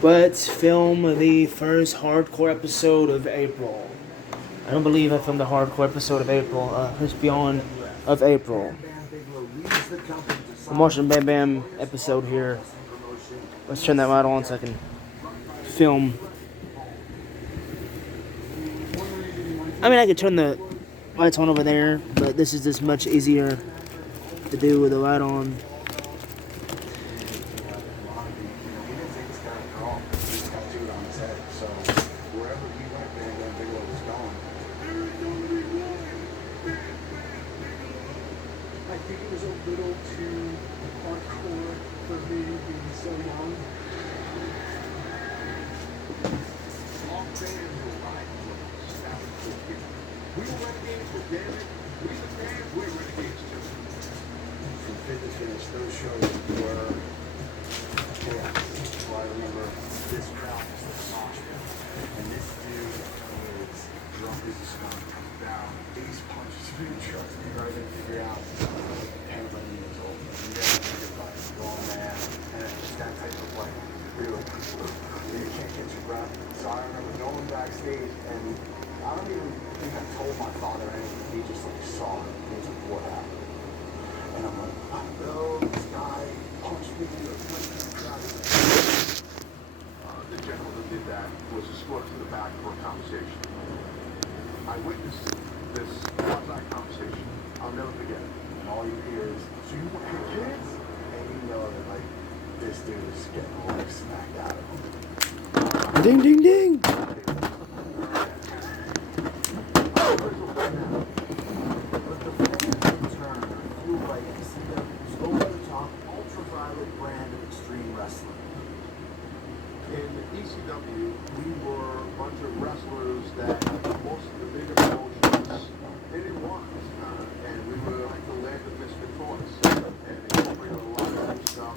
Let's film the first hardcore episode of April. I don't believe I filmed a hardcore episode of April. Just beyond of April. I'm watching Bam Bam episode here. Let's turn that light on so I can film. I mean, I could turn the lights on over there, but this is just much easier to do with the light on. I think it was a little too hardcore for me being so young. We were renegades, but damn it, we the fans, we're renegades too. From fit to finish, those shows were chaos. So I remember this crowd is the mosh pit, and this dude is drunk as a skunk, comes down, face punches me, trust me, right, and figure out everybody was old. You guys are good buddies, grown man, and it's that type of like, really, you can't catch your breath. So I remember going backstage, and I don't even think I told my father anything. He just like saw it. He was like, what happened? And I'm like, I don't know, this guy punched me or punched me. The gentleman who did that was escorted to the back for a conversation. I witnessed this quasi-conversation. I'll never forget it. And all you hear is, so you want your kids? And you know that like, this dude is getting the life smacked out of him. Ding, ding, ding! In ECW, we were a bunch of wrestlers that most of the bigger promotions, they didn't want us. And we were like the land of misfit toys. And incorporated a lot of new stuff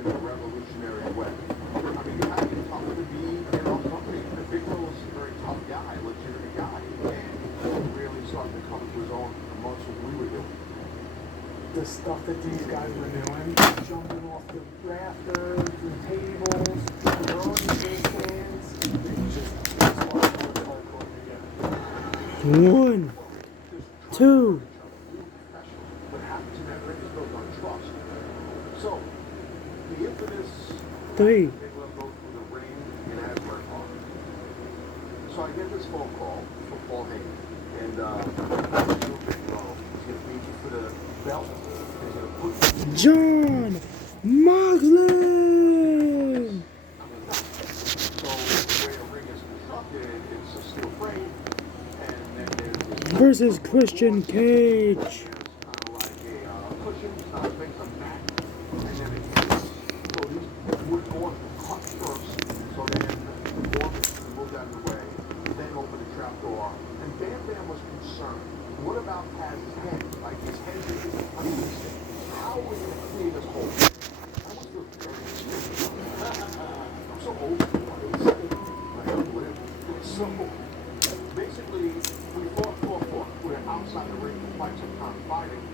in a revolutionary way. I mean, you had to be tough to be in our company. And Big Will was a very tough guy, legitimate guy. And he really started to come to his own amongst what we were doing. The stuff that these guys were doing, jumping off the rafters, the tables, throwing the big hands, it's just hardcore together. 1, 2, What happens in that ring is built on trust. So, the infamous 3. Big Love goes through the ring in Asbury Park. So I get this phone call from Paul Heyman, and you Big Love is going to beat you for the belt. He's going to put you John Moxley! So the way the ring is constructed, it's a steel frame, and then there's this Versus Christian Cage. kind of like a cushion, makes a mat, and then it's so these wooden boards will cut first, so then the board is moved out of the way, then open the trap door, and Bam Bam was concerned. What about Taz's head? Like his head is underneath. How are we going to clean this hole? I was still very I'm so old. So basically, we fought. We're outside the ring for quite some time fighting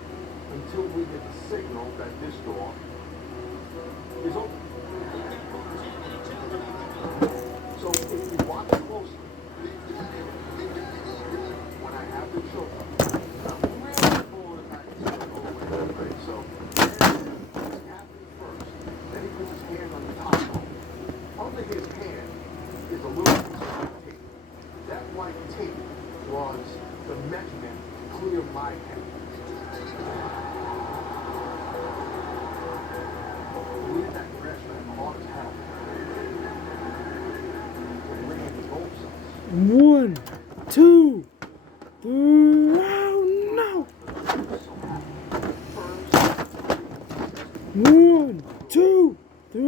until we get the signal that this door is open. So if you watch closely, when I have the choke, I'm really pulling it back all the way up, right? So it's happening first. Then he puts his hand on the top rope. Under his hand is a little piece of white tape. That white tape was the measurement to clear my head. We had that crash, man, hard as hell. When we had the gold cells. 1, 2, 3. Oh no! 1, 2, 3.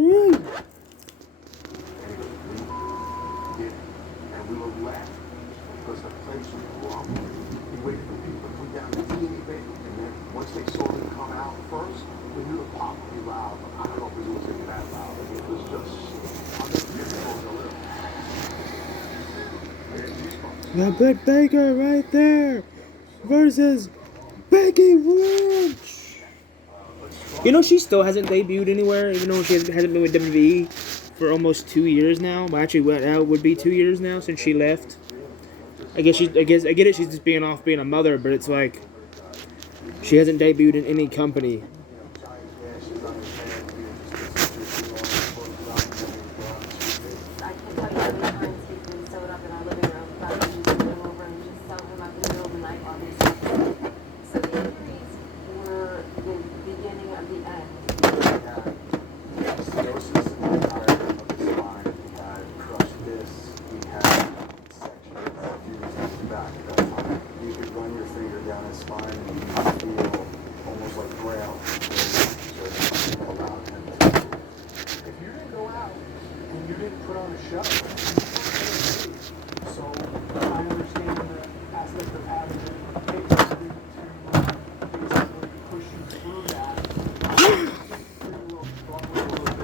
And we were laughing because the place was rumbling. We waited for people to put down the teeny bit, and then once they saw them come out first, we knew the pop would be loud, but I don't know if it was even that loud. I mean, it was just, I'll never forget it for a little. I had goosebumps. Got Britt Baker right there versus Becky Lynch. You know, she still hasn't debuted anywhere, even though she hasn't been with WWE for almost 2 years now. Well, actually, now it would be 2 years now since she left. I get it. She's just being off being a mother, but it's like she hasn't debuted in any company. I can't tell you how many times he's been sewed up in our living room. But I used to come over and just sew him up in the middle of the night while he's sleeping. So the injuries were the beginning of the end. We had stenosis in the entire of the spine. We had crushed discs. We had sections fused to the back at that time. You could run your finger down his spine and you could feel almost like braille. Just allowed him to. If you didn't go out and you didn't put on a show, so I understand the aspect of having it takes something to basically push you through that.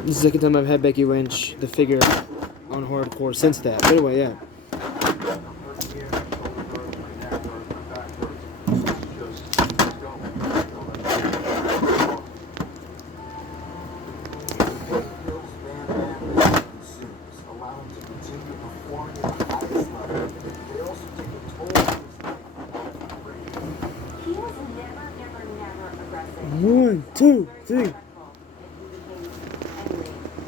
This is the second time I've had Becky Lynch, the figure, on hardcore since that. But anyway, yeah. He was never aggressive. 1, 2, 3. Angry.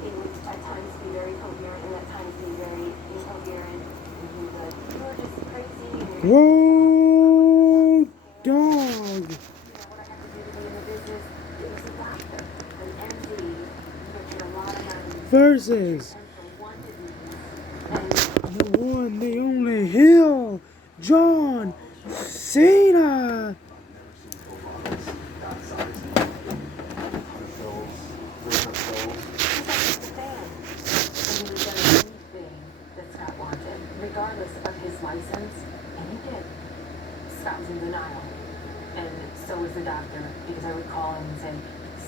He would at times be very coherent and at times be very incoherent. And he would, you were just crazy. And Whoa, dog. you know what I had to do to be in the business? It was a doctor, an MD, who made a lot of money. Versus And for one disease. And the one, the only Hill, John Cena. he's like a fan. And he would have done anything that Scott wanted, regardless of his license. And he did. Scott was in denial. And so was the doctor, because I would call him and say,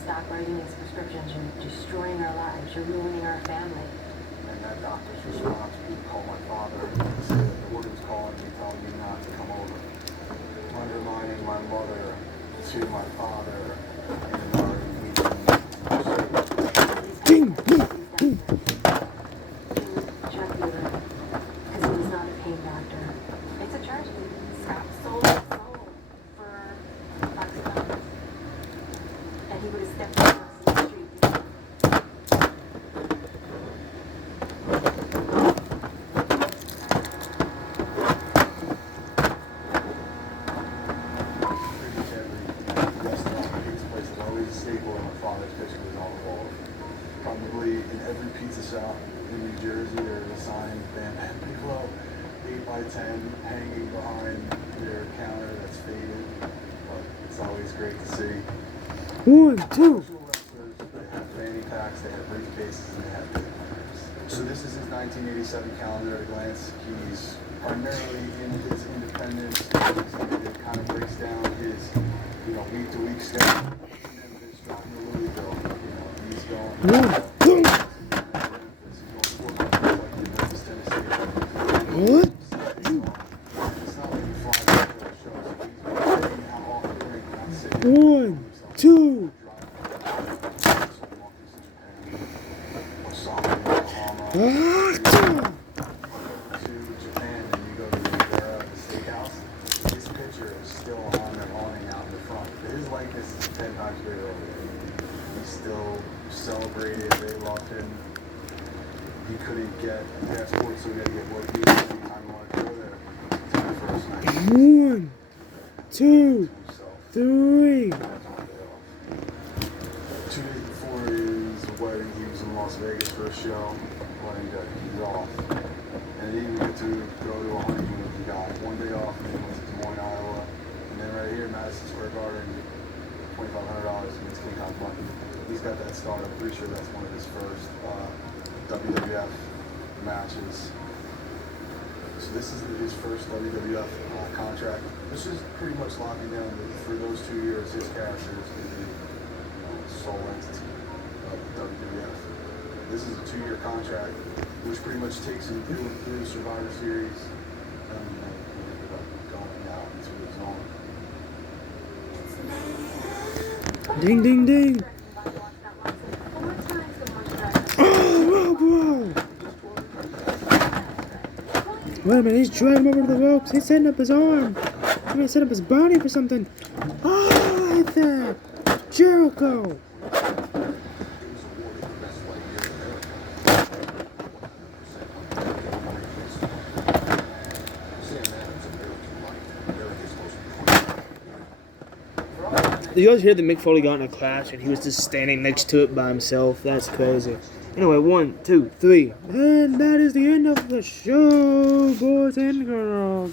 stop writing these prescriptions. You're destroying our lives. You're ruining our family. And that doctor's response would be to call my father and say that the order's calling me, telling me not to come over. Undermining my mother to my father in an already weakened Ding, He was drug dealer, because he was not a pain doctor. It's a tragedy. Scott sold his soul for $5. And he would have stepped across the street. pretty every restaurant or pizza place is always a staple in my father's picture was on the wall. Probably in every pizza shop in New Jersey there's a sign, Bam Bam Bigelow, 8x10 hanging behind their counter that's faded. But it's always great to see. 1, 2. Professional wrestlers, they have fanny packs, they have briefcases, and they have big plans. So this is his 1987 calendar at a glance. He's primarily in his independence. It kind of breaks down his, week-to-week schedule. And then his driving to Louisville, he's going. 1, 2. What? It's not like he flies out to the show, so he's been out off the ring, not sitting. 1, 2. Ah, To Japan and you go to the steakhouse, his picture is still on their awning out in the front. His likeness is 10 times bigger over there. He's still celebrated, they loved him. He couldn't get a passport, so he had to get work visa anytime he wanted to go there. It's the first night. 1, 2, Himself. 3. 2 days before his wedding, he was in Las Vegas for a show. Wedding day, he's off. And he didn't even get to go to a honeymoon with the guy. 1 day off, and then went to Des Moines, Iowa. And then right here, Madison Square Garden, $2,500 against King Kong Bundy. He's got that start. I'm pretty sure that's one of his first WWF matches. So this is his first WWF contract. This is pretty much locking down that for those 2 years, his character is going to be sole entity of WWF. This is a 2-year contract, which pretty much takes him through Survivor Series, and then he ended up going out into his own. Ding, ding, ding. Oh, bro, bro. Wait a minute, he's dragging him over to the ropes. He's setting up his arm. He's gonna set up his body for something. Oh, like that. Jericho. Did you guys hear that Mick Foley got in a clash and he was just standing next to it by himself? That's crazy. Anyway, 1, 2, 3. And that is the end of the show, boys and girls.